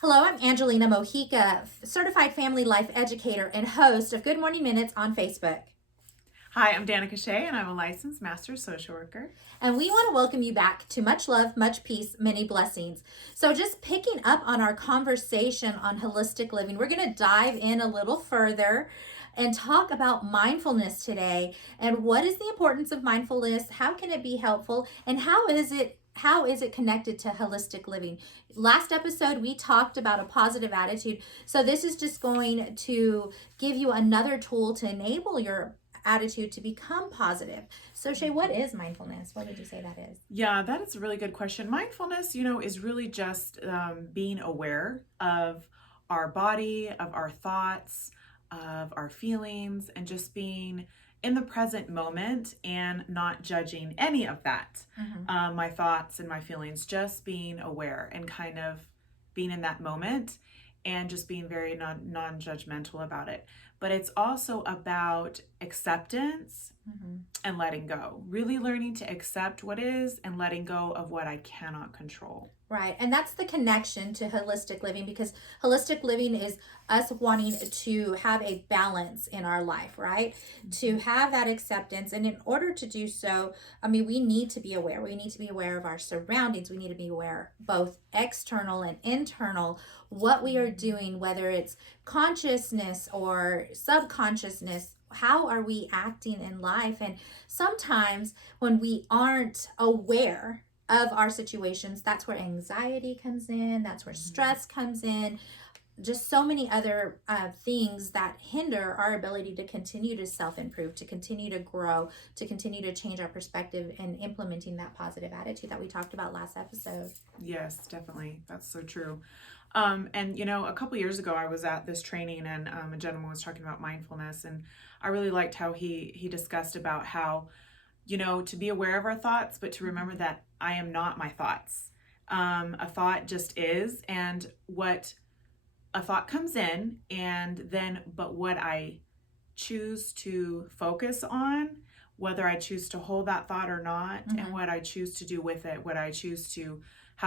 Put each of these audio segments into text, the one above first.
Hello, I'm Angelina Mojica, certified family life educator and host of Good Morning Minutes on Facebook. Hi, I'm Danica Shea, and I'm a licensed master social worker. And we want to welcome you back to Much Love, Much Peace, Many Blessings. So, just picking up on our conversation on holistic living, we're going to dive in a little further and talk about mindfulness today and what is the importance of mindfulness, how can it be helpful, and how is it connected to holistic living. Last episode we talked about a positive attitude, so this is just going to give you another tool to enable your attitude to become positive. So Shay, what is mindfulness? What would you say that is? Yeah, that is a really good question. Mindfulness, is really just being aware of our body, of our thoughts, of our feelings, and just being in the present moment and not judging any of that. My thoughts and my feelings, just being aware and kind of being in that moment and just being very non-judgmental about it. But it's also about acceptance and letting go. Really learning to accept what is and letting go of what I cannot control. Right. And that's the connection to holistic living, because holistic living is us wanting to have a balance in our life, right? To have that acceptance. And in order to do so, we need to be aware. We need to be aware of our surroundings. We need to be aware, both external and internal, what we are doing, whether it's consciousness or subconsciousness. How are we acting in life? And sometimes when we aren't aware of our situations, that's where anxiety comes in, that's where stress comes in, just so many other things that hinder our ability to continue to self-improve, to continue to grow, to continue to change our perspective and implementing that positive attitude that we talked about last episode. Yes, definitely. That's so true. And a couple years ago, I was at this training, and a gentleman was talking about mindfulness, and I really liked how he discussed about how to be aware of our thoughts, but to remember that I am not my thoughts. A thought just is, and what a thought comes in, and then, but what I choose to focus on, whether I choose to hold that thought or not, and what I choose to do with it, how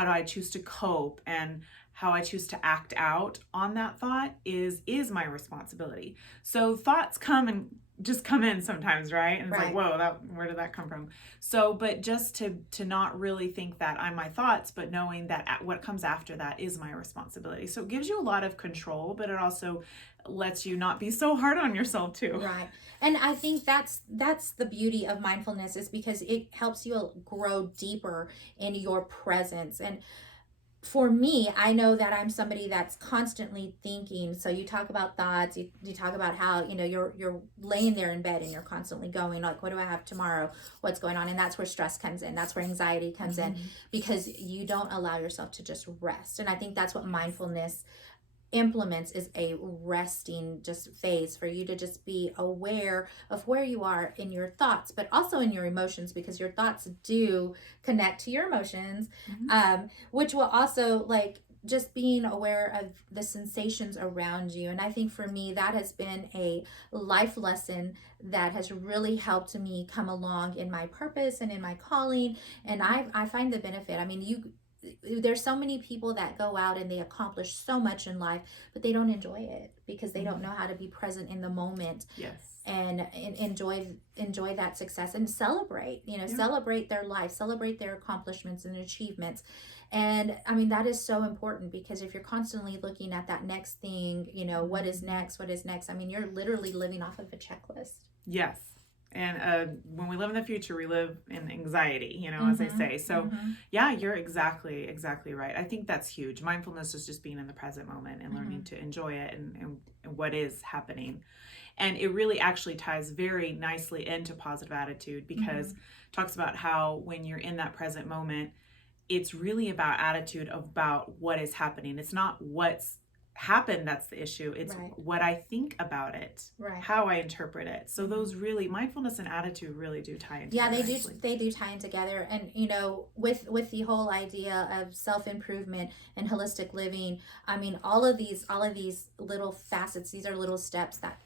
do I choose to cope, and how I choose to act out on that thought is my responsibility. So thoughts come in sometimes, right? And it's Right. like, whoa, where did that come from? So, but just to not really think that I'm my thoughts, but knowing that what comes after that is my responsibility. So it gives you a lot of control, but it also lets you not be so hard on yourself too. Right. And I think that's the beauty of mindfulness, is because it helps you grow deeper in your presence. And for me, I know that I'm somebody that's constantly thinking. So you talk about thoughts, you talk about how, you're laying there in bed and you're constantly going like, what do I have tomorrow? What's going on? And that's where stress comes in. That's where anxiety comes in, because you don't allow yourself to just rest. And I think that's what mindfulness implements, is a resting just phase for you to just be aware of where you are in your thoughts, but also in your emotions, because your thoughts do connect to your emotions, which will also, like, just being aware of the sensations around you. And I think for me, that has been a life lesson that has really helped me come along in my purpose and in my calling. And I find the benefit. There's so many people that go out and they accomplish so much in life, but they don't enjoy it because they don't know how to be present in the moment. Yes. And enjoy that success and celebrate, celebrate their life, celebrate their accomplishments and achievements. And that is so important, because if you're constantly looking at that next thing, what is next, you're literally living off of a checklist. Yes. And when we live in the future, we live in anxiety, as I say. So, yeah, you're exactly right. I think that's huge. Mindfulness is just being in the present moment and learning to enjoy it and what is happening. And it really actually ties very nicely into positive attitude, because it talks about how when you're in that present moment, it's really about attitude about what is happening. It's not what's happened that's the issue. It's Right. what I think about it, Right. how I interpret it. So those really, mindfulness and attitude really do tie in Yeah, together. they do tie in together. And with the whole idea of self-improvement and holistic living, all of these little facets, these are little steps that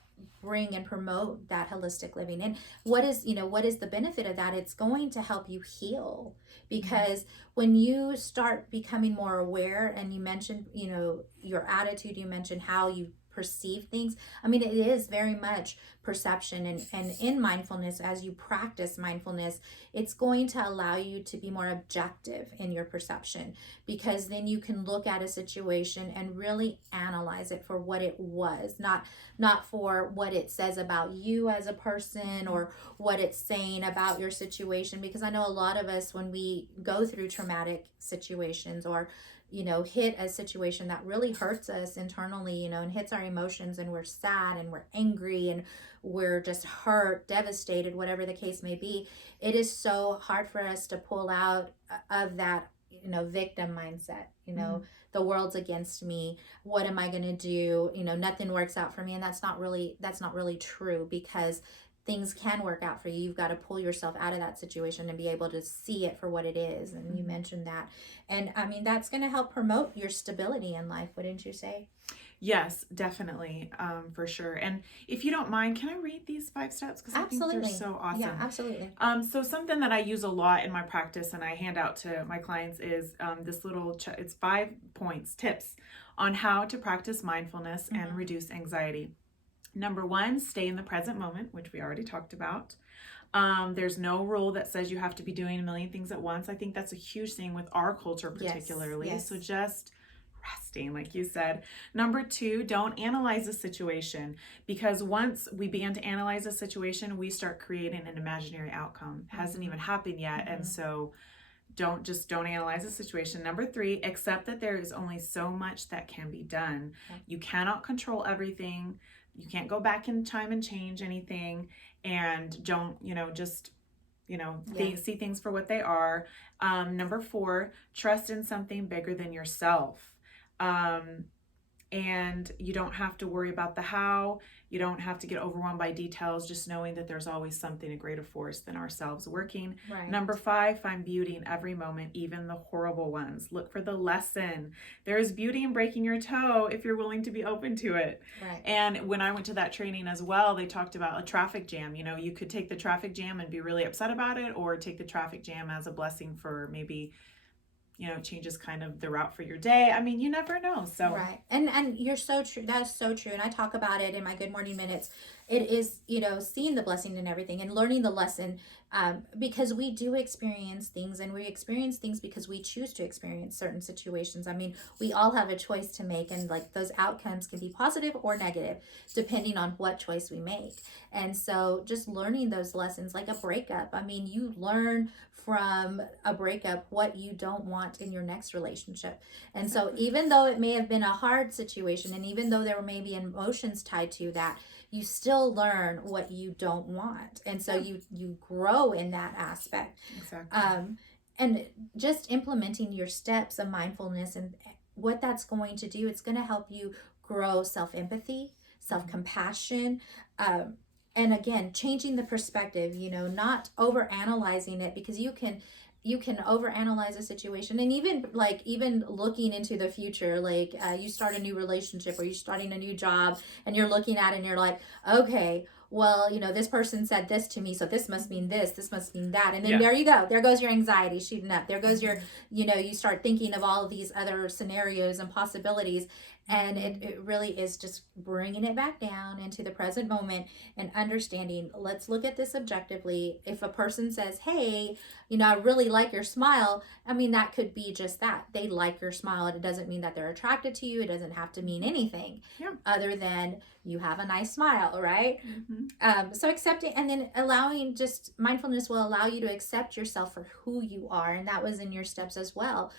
bring and promote that holistic living. And what is the benefit of that? It's going to help you heal, because when you start becoming more aware, and you mentioned, your attitude, you mentioned how you perceive things. I mean, it is very much perception, and in mindfulness, as you practice mindfulness, it's going to allow you to be more objective in your perception, because then you can look at a situation and really analyze it for what it was, not for what it says about you as a person, or what it's saying about your situation. Because I know a lot of us, when we go through traumatic situations, or hit a situation that really hurts us internally, and hits our emotions, and we're sad and we're angry and we're just hurt, devastated, whatever the case may be, it is so hard for us to pull out of that, victim mindset. The world's against me. What am I going to do? Nothing works out for me. And that's not really true, because things can work out for you. You've got to pull yourself out of that situation and be able to see it for what it is. And you mentioned that. And I mean, that's going to help promote your stability in life, wouldn't you say? Yes, definitely, for sure. And if you don't mind, can I read these 5 steps? Because I think they're Absolutely. so awesome. Yeah, absolutely. So something that I use a lot in my practice and I hand out to my clients is this it's 5 points, tips on how to practice mindfulness and reduce anxiety. Number 1, stay in the present moment, which we already talked about. There's no rule that says you have to be doing a million things at once. I think that's a huge thing with our culture particularly. Yes. So just resting, like you said. Number 2, don't analyze the situation, because once we begin to analyze a situation, we start creating an imaginary outcome. It hasn't even happened yet. And so don't analyze the situation. Number 3, accept that there is only so much that can be done. You cannot control everything. You can't go back in time and change anything. And don't, see things for what they are. Number 4, trust in something bigger than yourself. And you don't have to worry about the how. You don't have to get overwhelmed by details, just knowing that there's always something, a greater force than ourselves working. Right. Number 5, find beauty in every moment, even the horrible ones. Look for the lesson. There is beauty in breaking your toe if you're willing to be open to it. Right. And when I went to that training as well, they talked about a traffic jam. You could take the traffic jam and be really upset about it, or take the traffic jam as a blessing for maybe changes kind of the route for your day. I mean, you never know. So right. And you're so true. That's so true. And I talk about it in my Good Morning Minutes. It is, seeing the blessing in everything and learning the lesson, because we do experience things, and we experience things because we choose to experience certain situations. I mean, we all have a choice to make, and like those outcomes can be positive or negative depending on what choice we make. And so just learning those lessons, like a breakup. I mean, you learn from a breakup what you don't want in your next relationship. And so even though it may have been a hard situation, and even though there may be emotions tied to that, you still learn what you don't want. And so you grow in that aspect. Exactly. And just implementing your steps of mindfulness, and what that's going to do, it's going to help you grow self-empathy, self-compassion, and again, changing the perspective, not over analyzing it, because you can overanalyze a situation. And even looking into the future, like you start a new relationship, or you're starting a new job, and you're looking at it and you're like, okay, well, this person said this to me, so this must mean this must mean that. And then there you go. There goes your anxiety shooting up. There goes your, you start thinking of all of these other scenarios and possibilities. And it really is just bringing it back down into the present moment and understanding, let's look at this objectively. If a person says, hey, I really like your smile, I mean, that could be just that. They like your smile. It doesn't mean that they're attracted to you. It doesn't have to mean anything other than you have a nice smile, right? So accepting, and then allowing, just mindfulness will allow you to accept yourself for who you are. And that was in your steps as well.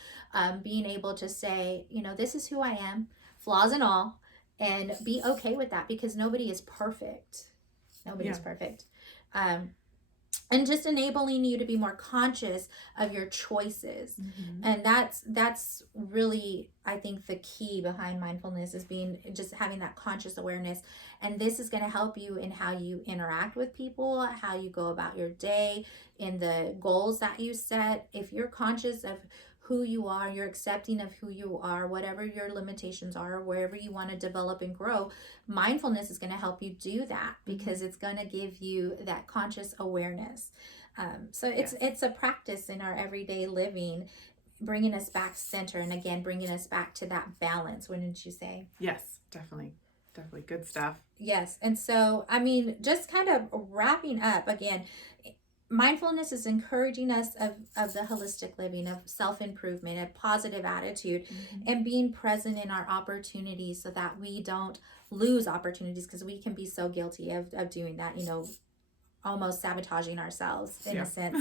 Being able to say, this is who I am, flaws and all, and be okay with that, because nobody is perfect. Nobody's perfect. And just enabling you to be more conscious of your choices. And that's really, I think, the key behind mindfulness, is just having that conscious awareness. And this is going to help you in how you interact with people, how you go about your day, in the goals that you set. If you're conscious of who you are, you're accepting of who you are, whatever your limitations are, wherever you want to develop and grow, mindfulness is going to help you do that because it's going to give you that conscious awareness. So it's a practice in our everyday living, bringing us back center, and again bringing us back to that balance, wouldn't you say? Yes, definitely. Definitely good stuff. Yes. And so, I mean, just kind of wrapping up again, mindfulness is encouraging us of the holistic living, of self-improvement, a positive attitude, and being present in our opportunities so that we don't lose opportunities, because we can be so guilty of doing that, almost sabotaging ourselves in a sense.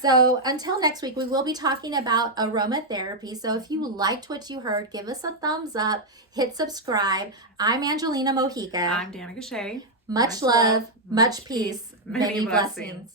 So until next week, we will be talking about aromatherapy. So if you liked what you heard, give us a thumbs up, hit subscribe. I'm Angelina Mojica. I'm Danica Shea. Much love, much peace, many blessings.